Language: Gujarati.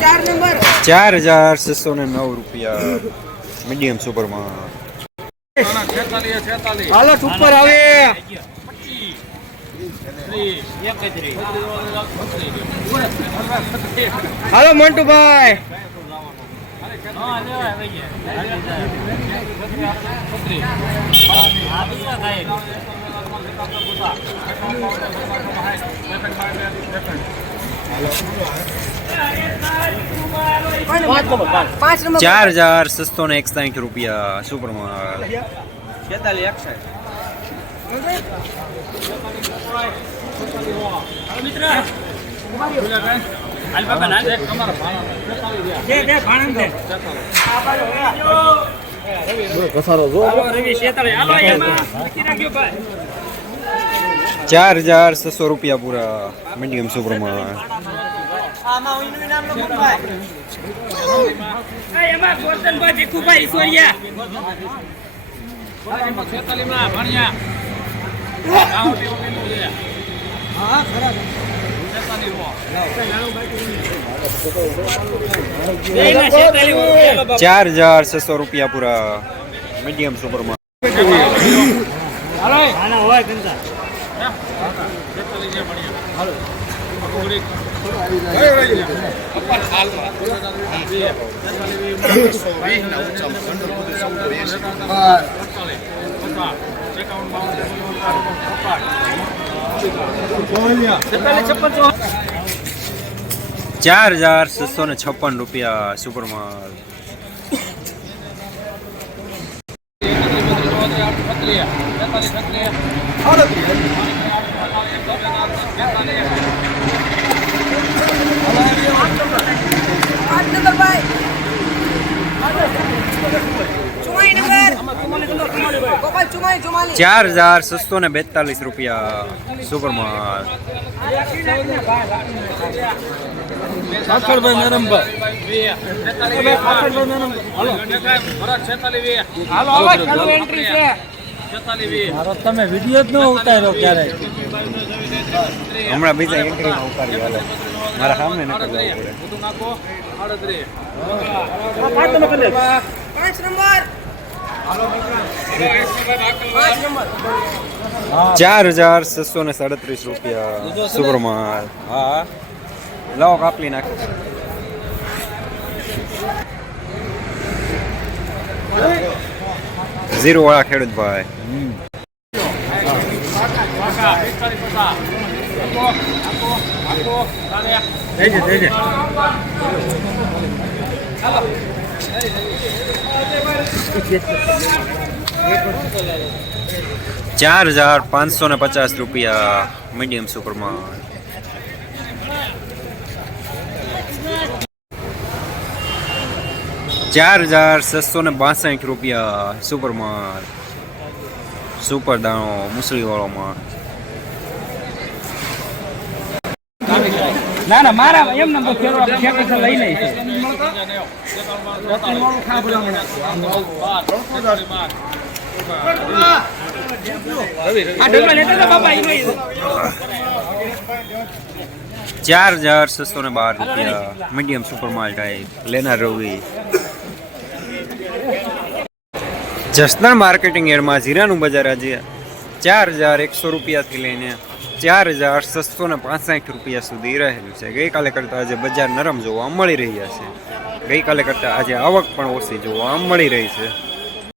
ચાર નંબર ચાર હજાર છસો ને નવ રૂપિયા. મીડિયમ સુપરમાં હાલો, ઉપર આવે હાલો, મંટુભાઈ. પાંચ નંબર ચાર હજાર છસો ને એકસાઠ રૂપિયા સુપરમાં ચાર હજાર છસો રૂપિયા પૂરા મીડિયમ સુપરમાં ચાર હજાર છસો રૂપિયા પૂરા મીડિયમ સુપરમાં ચાર હજાર છસો ને છપ્પન રૂપિયા સુપરમાં પાંચ ચાર હજાર છસો ને બેતાલીસ રૂપિયા સુપરમાં તમે વીડિયો જ ન ઉતાર્યો ક્યારે હમણાં બીજા એન્ટ્રીમાં ઉતારી હાલે. મારા સામે નકર જવું પડે. પાંચ નંબર. ચાર હજાર છસો ને સાડત્રીસ રૂપિયા સુપરમાં હા. લાવો કાપલી નાખ. ઝીરો વાળા ખેડૂત ભાઈ. દેજે દેજે ચાર હજાર પાંચસો ને પચાસ રૂપિયા મીડિયમ સુપરમાં. ચાર હજાર છસો ને બાસઠ રૂપિયા સુપરમાં સુપર દાણો મુસળી વાળોમાં ના ના, મારા એમ નંબર ફેરવા ખેતર લઈ લઈ ચાર હજાર છસો ને બાર રૂપિયા. મીડિયમ સુપર માલ ટાઈપ લેનાર રવિ. જસદણ માર્કેટિંગ એરમાં જીરાનું બજાર આજે ચાર હજાર એકસો રૂપિયાથી લઈને ચાર હજાર છસો ને પાંસઠ રૂપિયા સુધી રહેલું છે. ગઈકાલે કરતાં આજે બજાર નરમ જોવા મળી રહ્યા છે. ગઈકાલે કરતાં આજે આવક પણ ઓછી જોવા મળી રહી છે.